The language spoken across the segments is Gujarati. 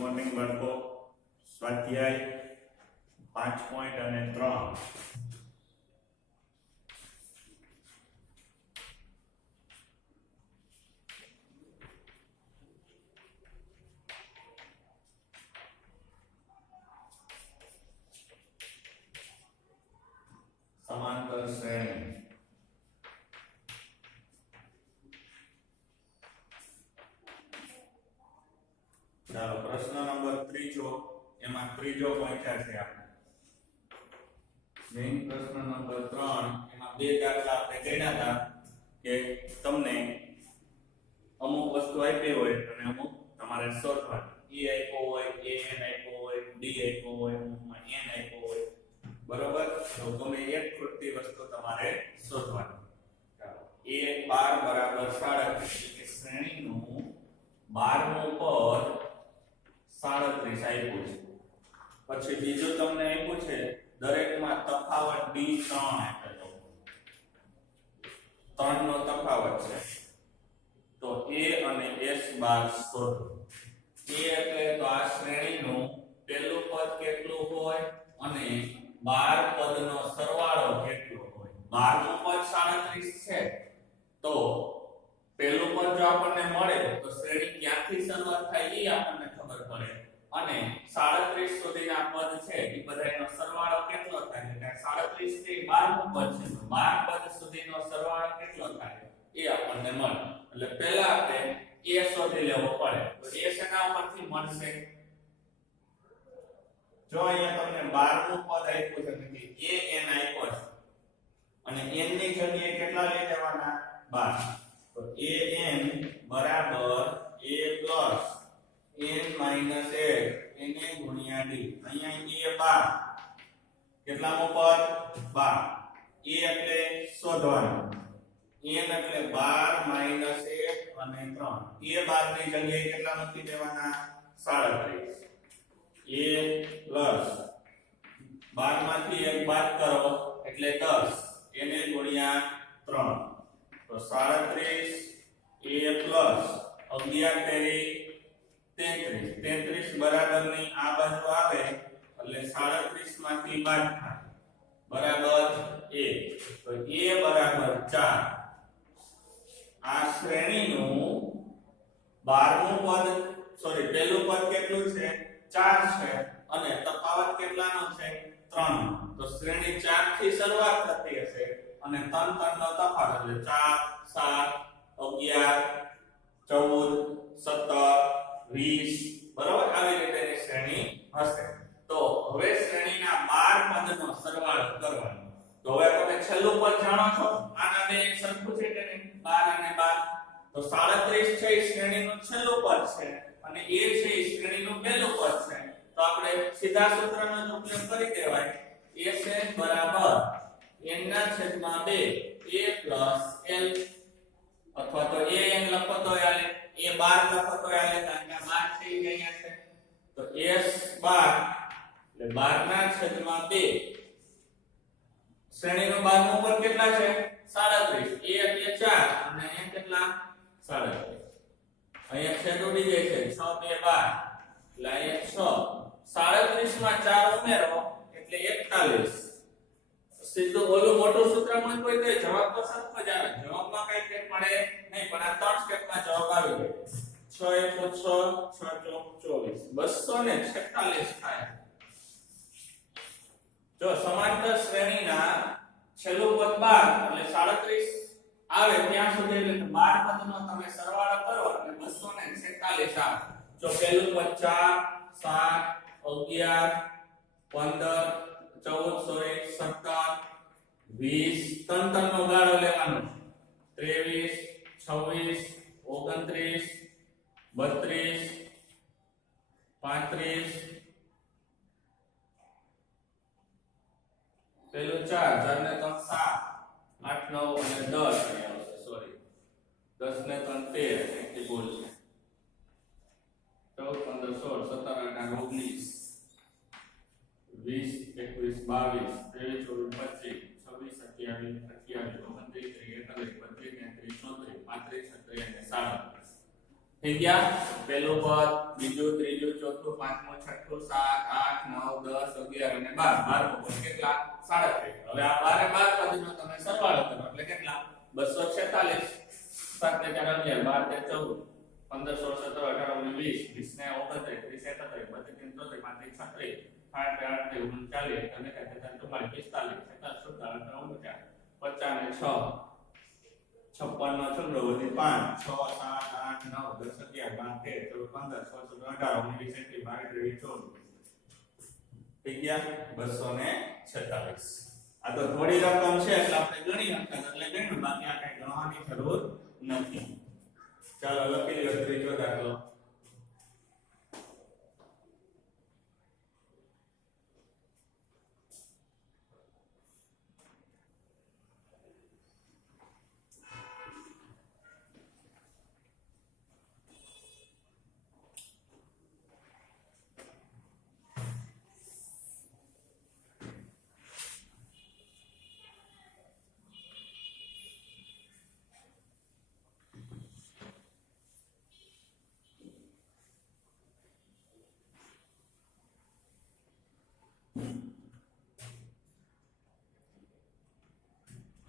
મોર્નિંગ બાળકો. સ્વાધ્યાય 5.3 સમાંતર શ્રેણી. ચાલો પ્રશ્ન નંબર 3 એમાં ત્રીજો પોઈન્ટ છે આપણે. મેઇન પ્રશ્ન નંબર 3 એમાં બે દાખલા આપણે ગણ્યા હતા કે તમને અમુક વસ્તુ આપી હોય અને અમુક તમારે શોધવાની. e આપ્યો હોય, an આપ્યો હોય, d આપ્યો હોય, અમુકમાં n આપ્યો હોય. બરોબર? તો ગમે એક ખૂટતી વસ્તુ તમારે શોધવાની. ચાલો a 12 37 કે શ્રેણીનું 12મું પદ 37 આપ્યું છે. પછી બીજું તમને આપ્યું છે દરેકમાં તફાવત d3 આપેલો. 3 નો તફાવત છે. તો a અને s બાર શોધો. a એટલે તો આ શ્રેણીનું પહેલું પદ કેટલું હોય અને 12 પદનો સરવાળો કેટલો હોય. 12મું પદ 37 છે તો પહેલું પદ જો આપણને મળે તો શ્રેણી ક્યાંથી શરૂઆત થાય એ આપણને ખબર પડે અને 37 સુધીના પદ છે એ બધાનો સરવાળો કેટલો થાય. એટલે 37 થી 12મું પદ છે તો 12 પદ સુધીનો સરવાળો કેટલો થાય એ આપણને મળે. એટલે પહેલા આપણે a શોધી લેવો પડે. તો a શેના ઉપરથી મળશે? જો અહીંયા તમને 12મું પદ આપ્યું છે કે a n આપ્યો છે અને n ની જગ્યાએ કેટલા લઈ લેવાના? 12. તો an બરાબર a n માઈનસ 1 n ગુણ્યા d. અહીંયા a 12 કેટલામું પદ? 12. a એટલે શોધવાનું, n એટલે 12 માઈનસ 1 અને 3. a 12 ની જગ્યાએ કેટલા મૂકી દેવાના? 37. a 12 માંથી 1 બાદ કરો એટલે 10 n ગુણ્યા 3. તો 37 a 11 તેરી 33. 33 બરાબર ની આ બાજુ આવે એટલે 37 માંથી બાદ થાય બરાબર a. તો a બરાબર 4. આ શ્રેણીનું 12મું પદ પહેલું પદ કેટલું છે? 4 છે અને તફાવત કેટલાનો છે? 3. તો શ્રેણી 4 થી શરૂઆત થતી હશે અને 3 નો તફાવત એટલે 4 7 11 14 17 20 બરાબર આવી રીતેની શ્રેણી હશે. તો હવે શ્રેણીના 12 પદનો સરવાળો કરવાનો. તો હવે તમે છેલ્લું પદ જાણો છો. આના બે સરખું છે કે નહીં? 12 અને 12. તો 37 છે એ શ્રેણીનું છેલ્લું પદ છે અને a છે એ શ્રેણીનું પહેલું પદ છે. તો આપણે સીધા સૂત્રનો ઉપયોગ કરી દેવાય. a છે બરાબર n ના છેદમાં 2 a l અથવા તો an લખો તો ચાલે, a 12 લખો તો ચાલે કારણ કે 12 છે એ અહીંયા છે. તો s 12 એટલે 12 ના છેદમાં 2. શ્રેણીનું 12મું પદ કેટલા છે? 37. a એટલે 4 અને અહીંયા કેટલા? 37. અહીંયા છેદ ઉડી જાય છે 6 2 12 એટલે અહીંયા 6. 37 માં 4 ઉમેરો એટલે 41. સીધું ઓલું મોટું સૂત્ર માં કોઈ દે જવાબ તો સરખો જ આવે. જવાબમાં કઈ ફેર પડે નહીં પણ આ 3 સ્ટેપમાં જવાબ આવી ગયો. 6 1 6 6 24 246 થાય. જો સમાંતર શ્રેણીના છેલ્લું પદ 12 એટલે 37 આવે ત્યાં સુધી એટલે 12 પદનો તમે સરવાળો કરો એટલે 246 આવે. જો પહેલું પદ 4 7 11 15 14 17 ત્રણ નો ગાળો લેવાનો. 23 26 29 32 35 પેલું 4 4 ને 3 7 8 9 અને 10 અહીંયા આવશે. સોરી 10 ને 3 13 એકથી બોલ છે. 14 15 16 17 18 19 20 21 22 23 24 25 26 27 28 29 30 31 32 33 34 35 36 37 અને 37. થઈ ગયા પહેલું પદ બીજું ત્રીજું ચોથું પાંચમું છઠ્ઠું 7 8 9 10 11 અને 12 પદ કેટલા 37 હવે આ 12 પદનો તમે સરવાળો કરો એટલે કેટલા 246 7 ને 4 11 12 14 15 16 17 18 19 20 ને 29 30 37 32 33 34 35 36 38 39 40 45 56 નો છગડો વધી 5 6 7 8 9 10 11 12 13 14 15 16 17 18 19 20 21 22 23 24 થઈ ગયા 246 આ તો થોડી રકમ છે એટલે આપણે ગણી નાખતા એટલે ગણ્યું બાકી આ કઈ ગણવાની જરૂર નથી ચાલો લખી લો ત્રીજો દાખલો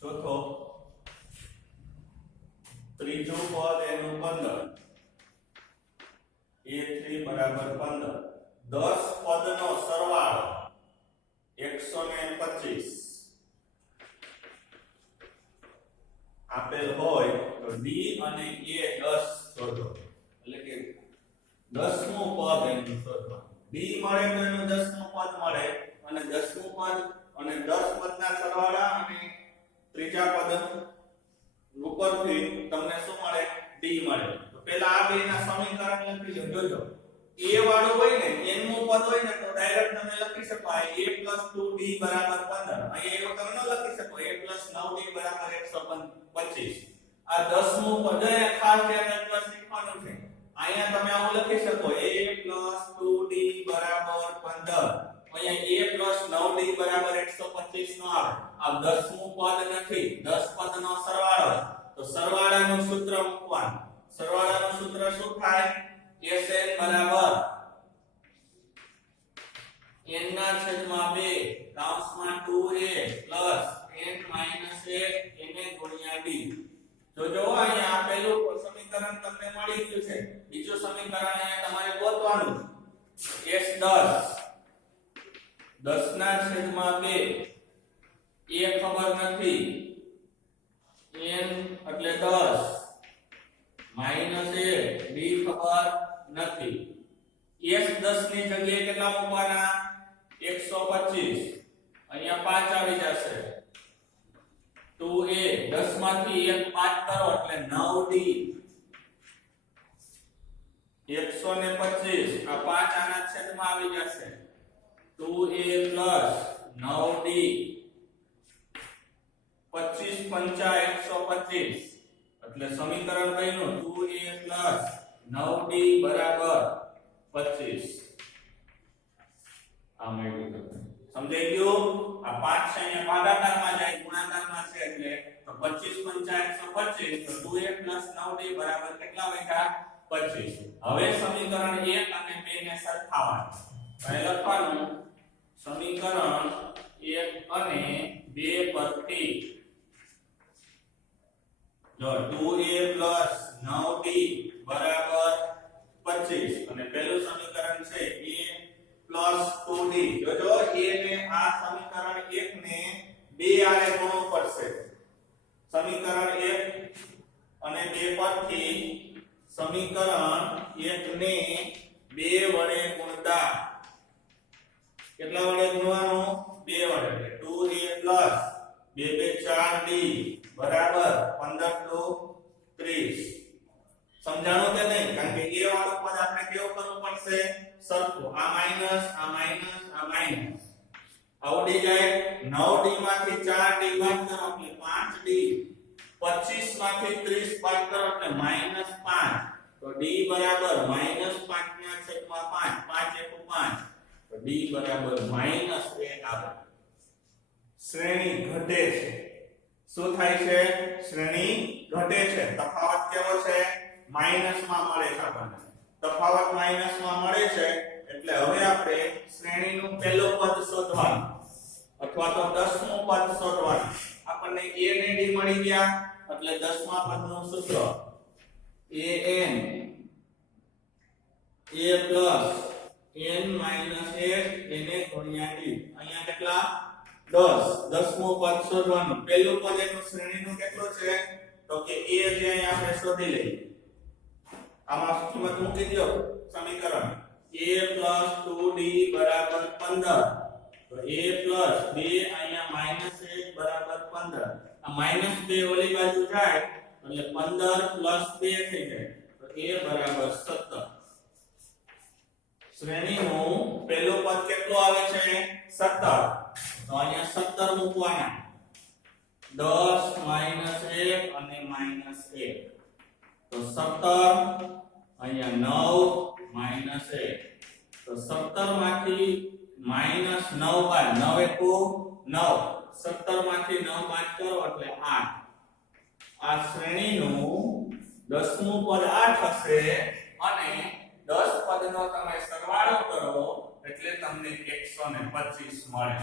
ચોથો ત્રીજું પદ એનું 15 a3 બરાબર 15 10 પદનો સરવાળો 125 આપેલ હોય તો d અને a 10 શોધો એટલે કે 10મું પદ એનું શોધવાનું d મળે તો એનું 10મું પદ મળે અને 10મું પદ અને 10 પદના સરવાળા અને ત્રીજા પદ ઉપરથી તમને શું મળે d મળે તો પહેલા આ બેના સમીકરણ લખી લો જોજો a વાળું હોય ને n નું પદ હોય ને તો ડાયરેક્ટ તમે લખી શકો આ a 2d 15 અહીં એ તમે ન લખી શકો a 9d 125 આ 10મું પદ ખાસ ધ્યાન રાખવા શીખવાનું છે અહીંયા તમે આવું લખી શકો a 2d 15 અહીંયા a 9d 125 નો આવે આ 10મું પદ નથી 10 પદનો સરવાળો તો સરવાળાનું સૂત્ર મૂકવાનું સરવાળાનું સૂત્ર શું થાય sn બરાબર n ના છેદમાં 2 કૌંસમાં 2a plus n minus 1 na ગુણ્યા d જો અહીંયા આપેલું સમીકરણ તમને મળી ગયું છે બીજું સમીકરણ અહીંયા તમારે ગોતવાનું s10 10 ના છેદમાં 2 a ખબર નથી n એટલે 10 માઈનસ 1 d ખબર નથી s 10 ની જગ્યાએ કેટલા મૂકવાના 125 અહીંયા 5 આવી જશે 2a 10 માંથી 1 બાદ કરો એટલે 9d 125 આ 5 આના છેદમાં આવી જશે 2a 9d 25 5 125 એટલે સમીકરણ બન્યું 2a 9d બરાબર 25 આ મળ્યું સમજાઈ ગયું આ 5 છે અહીંયા ભાગાકારમાં જાય ગુણાકારમાં છે એટલે તો 25 5 125 તો 2a 9d બરાબર કેટલા વધ્યા 25 હવે સમીકરણ 1 અને 2 ને સરખાવવાનું પહેલા લખવાનું સમીકરણ 1 અને 2 પરથી જો 2a 9d બરાબર 25 અને પહેલું સમીકરણ છે a 2d જોજો a ને આ સમીકરણ 1 ને 2 આરે ગુણવું પડશે સમીકરણ 1 અને 2 પરથી સમીકરણ 1 ને 2 વડે ગુણતા કેટલા વડે ગુણવાનું 2 વડે 2a 2 2 4d બરાબર 15 2 30 સમજાણું કે નહીં કારણ કે a વાળું પદ આપણે કેવું કરવું પડશે સરખું આ માઈનસ આ માઈનસ આ માઈનસ આવડી જાય 9d માંથી 4d બાદ કરો એટલે 5d 25 માંથી 30 બાદ કરો એટલે -5 તો d બરાબર -5 ના છેદમાં 5 5 * 5 તો d બરાબર -1 આવે શ્રેણી ઘટે છે શું થાય છે શ્રેણી ઘટે છે તફાવત કેવો છે માઈનસ માં મળે છે આપણને તફાવત માઈનસ માં મળે છે એટલે હવે આપણે શ્રેણીનું પહેલું પદ શોધવાનું અથવા તો 10મું પદ શોધવાનું આપણને a ને d મળી ગયા એટલે 10મા પદનું સૂત્ર an a n minus 1 એને ગુણ્યા d અહીંયા કેટલા 10 10મું પદ શોધવાનું પહેલું પદ એનું શ્રેણીનું કેટલું છે તો કે a જે અહીંયા આપણે શોધી લઈએ આમાં કિંમત મૂકી દો સમીકરણ a 2d બરાબર 15 તો a + 2 અહીંયા -1 બરાબર 15 આ -2 ઓલી બાજુ જાય એટલે 15 + 2 થઈ જાય તો a બરાબર 17 શ્રેણીનું પહેલું પદ કેટલું આવે છે 17 તો અહીંયા 17 મૂકવાના 10 -1 અને -1 તો 17 અહીંયા 9 -1 તો 17 માંથી -9 બાદ 9 એકુ 9 17 માંથી 9 બાદ કરો એટલે 8 આ શ્રેણીનું 10મું પદ 8 હશે અને 10 પદનો તમે સરવાળો કરો એટલે તમને 125 મળે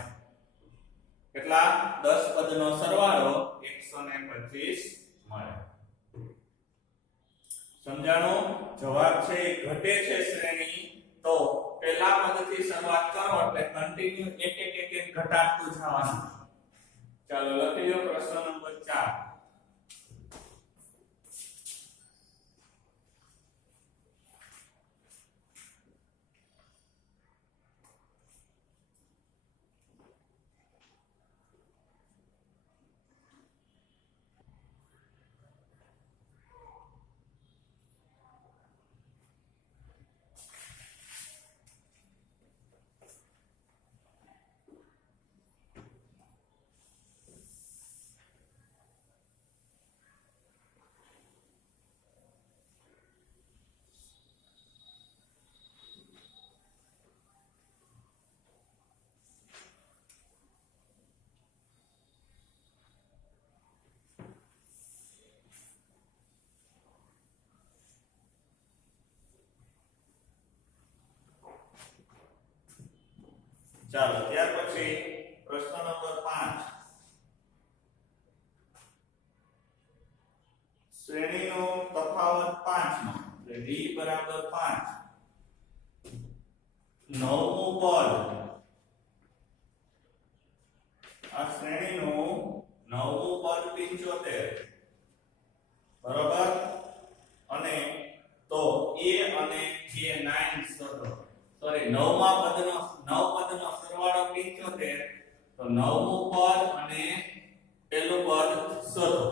કેટલા 10 પદનો સરવાળો 125 મળે સમજાણો જવાબ છે ઘટે છે શ્રેણી તો પહેલા પદથી શરૂઆત કરો એટલે કન્ટિન્યુ એક ઘટાડતું જવાનું ચાલો લખી લો પ્રશ્ન નંબર 4 ચાલો ત્યાર પછી પ્રશ્ન નંબર 5 શ્રેણીનો તફાવત 5 નો એટલે d બરાબર 5 નવમું પદ આ શ્રેણીનું નવમું પદ 75 બરાબર અને તો a અને k 9 શોધો સોરી નવમા પદનો સરવાળો 75 તો નવમું પદ અને પહેલું પદ શોધો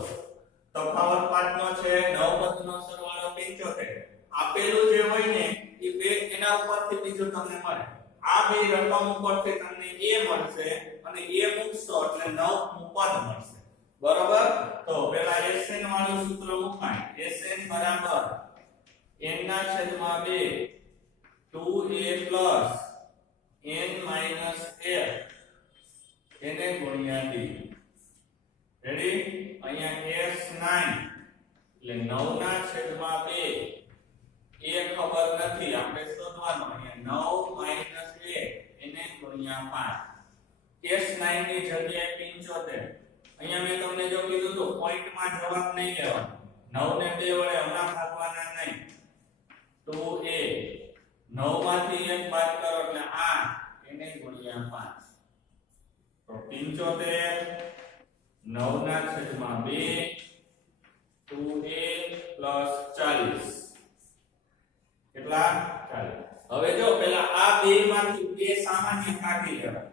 તફાવત 5 નો છે નવ પદનો સરવાળો 75 આપેલું જે હોય ને એ બે એના ઉપરથી બીજું તમને મળે આ બે રકમ ઉપરથી તમને a મળશે અને a મૂકશો એટલે નવમું પદ મળશે બરાબર તો પહેલા SN વાળું સૂત્ર મુકાય SN બરાબર n ના છેદમાં 2 2a n minus f એને ગુણ્યા d રેડી અહીંયા s9 એટલે 9 ના છેદમાં 2 એ ખબર નથી આપણે શોધવાનું અહીંયા 9 - 1 એને ગુણ્યા 5 s9 ની જગ્યાએ 75 અહીંયા મેં તમને જો કીધું તો પોઈન્ટમાં જવાબ નહીં લેવાનો 9 ને 2 વડે હમણાં ભાગવાના નહીં 2a 9 માંથી 1 બાદ કરો એટલે 8 એને ગુણ્યા 5 તો 75 9 ના છેદમાં 2 2a + 40 કેટલા 40 હવે જો પહેલા આ બે માંથી બે સામાન્ય કાઢી લેવા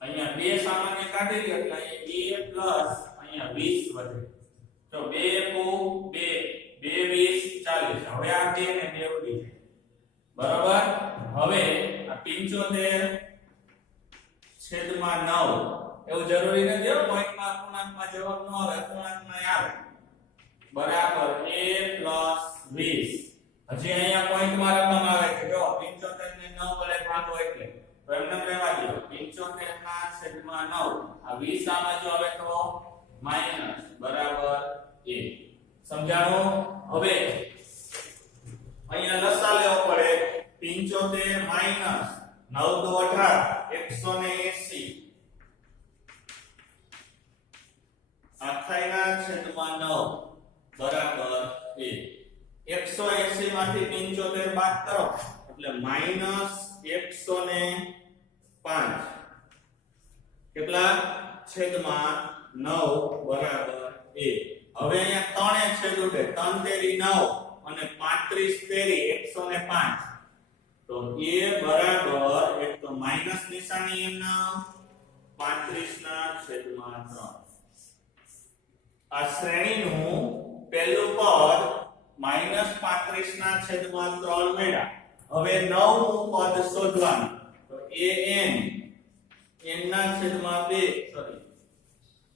અહીંયા બે સામાન્ય કાઢી લો એટલે અહીંયા a + અહીંયા 20 વધે તો 2 કો 2 20 40 હવે આ 2 ને 2 ઉડી બરાબર હવે આ 75 છેદમાં 9 એવું જરૂરી નથી હો પોઈન્ટમાં પૂર્ણાંકમાં જવાબ ન આવે પૂર્ણાંકમાં આવે બરાબર a + 20 હજી અહીંયા પોઈન્ટમાં રકમ આવે છે જો 75 ને 9 વડે ભાગો એટલે તો એમને રહેવા દો 75 ના છેદમાં 9 આ 20 આમાં જો આવે તો માઈનસ બરાબર a સમજાણું હવે અહીંયા લસા લેવો પડે 75 માઈનસ 9 દુ 18 180 આખાઈના છેદમાં 9 બરાબર a 180 માંથી 75 બાદ કરો એટલે માઈનસ 105 કેટલા છેદમાં 9 બરાબર a હવે અહીંયા ત્રણે છેદ ઉઠે 3 તેરી 9 અને 35 તેરી 105 તો a બરાબર એક તો માઈનસ નિશાની એમના 35 ના છેદમાં 3 આ શ્રેણીનું પહેલું પદ -35 ના છેદમાં 3 મેળા હવે નવમું પદ શોધવાનું તો an n ના છેદમાં 2 sorry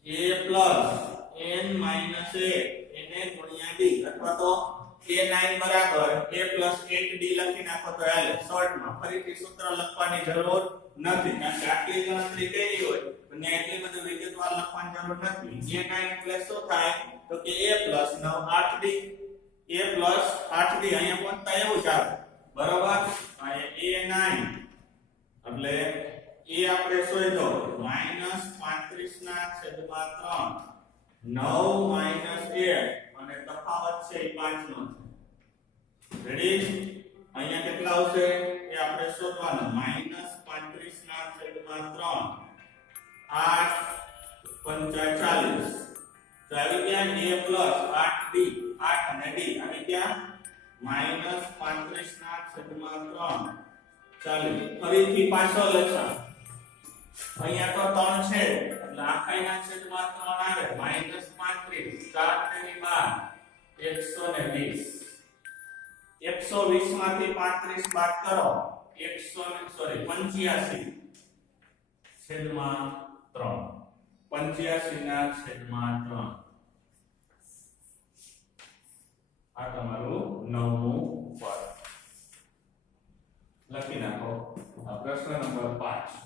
a plus n minus a n ગુણ્યા d અથવા તો a9 બરાબર a પ્લસ 8d લખી નાખો તો હાલે શોર્ટમાં ફરીથી સૂત્ર લખવાની જરૂર નથી કારણ કે આટલી ગણતરી કરી હોય અને એટલી બધી વિગતવાર લખવાની જરૂર નથી a9 એટલે શું થાય તો કે a plus 9 8d a plus 8d અહીંયા પહોંચતા એવું જ આવે બરાબર અહીંયા a9 એટલે એ આપણે શોધ્યો -35 ના છેદમાં 3 9 માઈનસ 8 અને તફાવત છે એ 5 નો છે રેડી અહીંયા કેટલા આવશે એ આપણે શોધવાનું -35 ના છેદમાં 3 8 45 તો આવી ગયા a પ્લસ 8d 8 અને d આવી ગયા -35 ના છેદમાં 3 ચાલો ફરીથી પાછો લખા અહીંયા તો 3 છે એટલે આખાઈના છેદમાં 3 આવે -35 4 તેરી 12 120 માંથી 35 બાદ કરો 85 છેદમાં 3 85 ના છેદમાં 3 આ તમારું નવમું પદ લખી નાખો આ પ્રશ્ન નંબર 5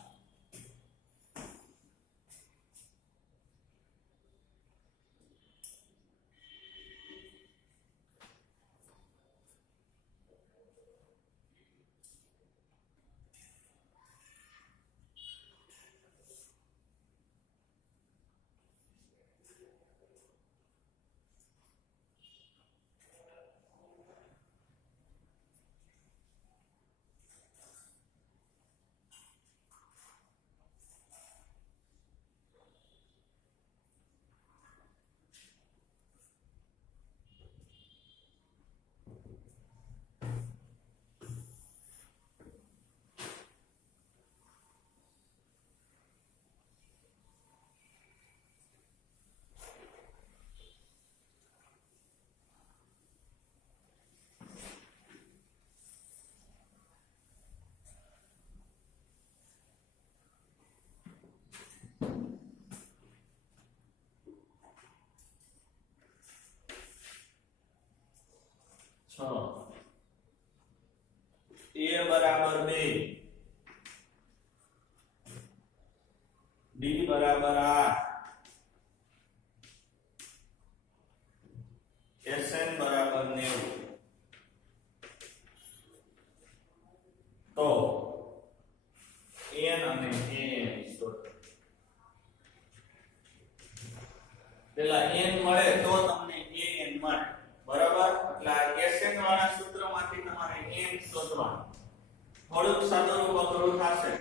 a બરાબર 2 d બરાબર 8 sn બરાબર 90 તો n અને n શોધો પેલા n મળે તો તમને an મળે બરાબર એટલે આ sn વાળા સૂત્રમાંથી તમારે n શોધવાનું થોડુંક સાદુરૂપ અઘરું થશે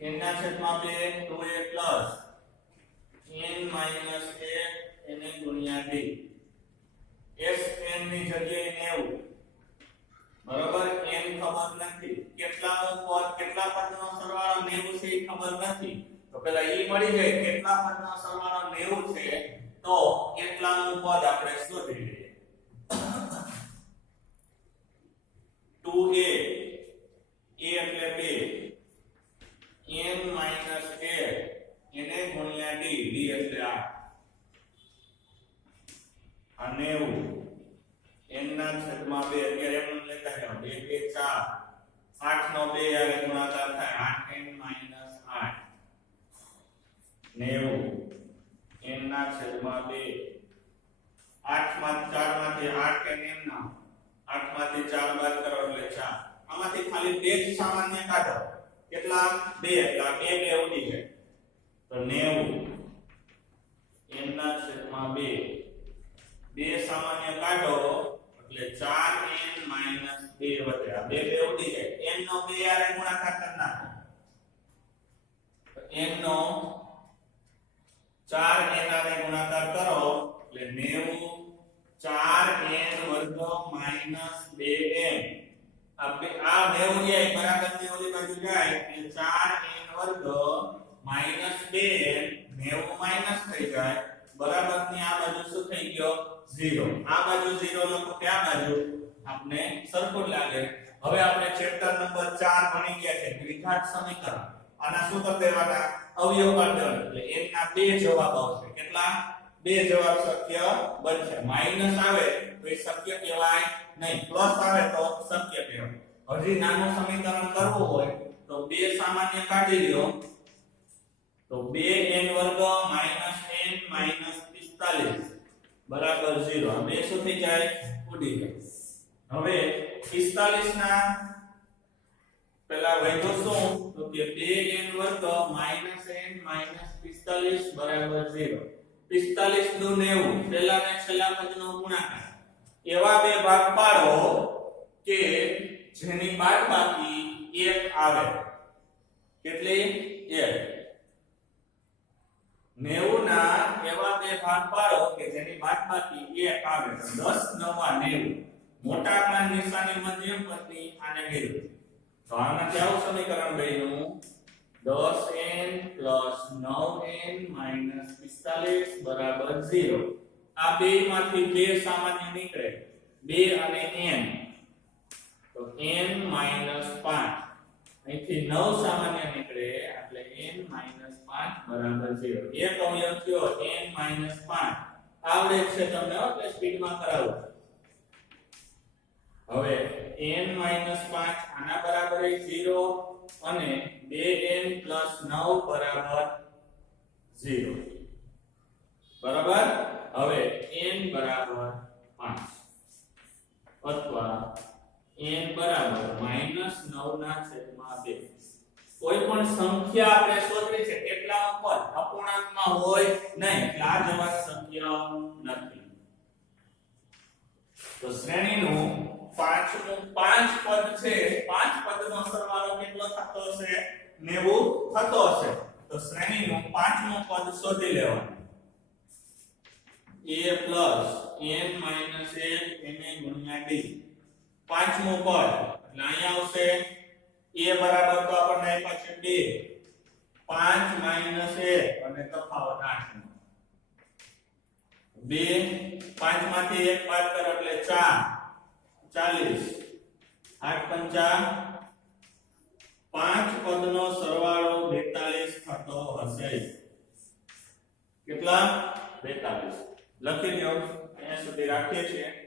n ના છેદમાં 2 2a plus n minus 1 n ગુણ્યા d sn ની જગ્યાએ 90 બરાબર n ખબર નથી કેટલાનો પદ કેટલા પદનો સરવાળો 90 છે એ ખબર નથી તો પેલા ઈ મળી જાય કેટલા પદનો સરવાળો 90 છે તો કેટલાનું પદ આપણે શોધી લઈએ 2a a એટલે 2 n માઈનસ 1 n ગુણ્યા d d એટલે 8 આ 90 n ના છેદમાં 2 અત્યારે એમ લેતા જાઓ 2 2 4 8 નો 2 આરે ગુણાકાર થાય 8n 8 90 ના છેદમાં 2 8 માંથી 4 માંથી 8 n ના 8 માંથી 4 બાદ કરો એટલે 4 આમાંથી ખાલી 2 જ સામાન્ય કાઢો કેટલા 2 એટલે 2 ઉડી જાય તો 90 n ના છેદમાં 2 2 સામાન્ય કાઢો એટલે 4n 2 વધે આ 2 ઉડી જાય n નો 2 આરે ગુણાકાર કરી નાખો n નો 4n આરે ગુણાકાર કરો એટલે 90 4n વર્ગ માઈનસ 2n આ 90 જાય બરાબર ની ઓલી બાજુ જાય એટલે 4n વર્ગ માઈનસ 2n 90 માઈનસ થઈ જાય બરાબર ની આ બાજુ શું થઈ ગયો 0 આ બાજુ 0 લખો કે આ બાજુ આપને સરખું લાગે હવે આપણે ચેપ્ટર નંબર 4 ભણી ગયા છે દ્વિઘાત સમીકરણ આના શું કરી દેવાના અવયવ કરી દેવાના એટલે n ના 2 જવાબ આવશે કેટલા 2 જવાબ શક્ય બનશે માઈનસ આવે તો એ શક્ય કહેવાય નહીં પ્લસ આવે તો શક્ય કહેવાય હજી નાનું સમીકરણ કરવું હોય તો 2 સામાન્ય કાઢી લ્યો તો 2n વર્ગ n 45 બરાબર 0 આ બે શું થઈ જાય ઉડી જાય હવે 45 ના પેલા વધ્યો શું તો કે 2n વર્ગ n 45 બરાબર 0 45 દુ 90 પહેલા ને છેલ્લા પદનો ગુણાકાર એવા બે ભાગ પાડો કે જેની બાદબાકી 1 આવે કેટલી 1 90 ના એવા બે ભાગ પાડો કે જેની બાદબાકી 1 આવે તો 10 9 90 મોટા આંકડાની નિશાની મધ્યમ પદની આને વિરુદ્ધ તો આનાથી આવું સમીકરણ બન્યું 10n 9n 45 બરાબર 0 આ બે માંથી બે સામાન્ય નીકળે 2 અને n તો n 5 અહીંથી 9 સામાન્ય નીકળે એટલે n 5 બરાબર 0 એક અવયવ થયો n 5 આવડે છે તમને એટલે સ્પીડમાં કરાવું હવે n 5 આના બરાબર 0 અને 2n 9 બરાબર 0 બરાબર હવે n બરાબર 5 અથવા n બરાબર -9 ના છેદમાં 2 કોઈ પણ સંખ્યા આપણે શોધવી છે કેટલામાં પદ અપૂર્ણાંકમાં હોય નહીં એટલે આ જવાબ શક્ય નથી તો શ્રેણીનું પાંચમું 5 પદ છે 5 પદનો સરવાળો કેટલો થતો હશે 90 થતો હશે તો શ્રેણીનું પાંચમું પદ શોધી લેવાનું a n 1 na d પાંચમું પદ એટલે અહીંયા આવશે a બરાબર તો આપણને આપ્યા છે 2 5 1 અને તફાવત 8 2 5 માંથી 1 બાદ કરો એટલે 4 40 8 પંચા 5 પદનો સરવાળો 42 થતો હશે કેટલા 42 લખી દો અહીંયા સુધી રાખીએ છીએ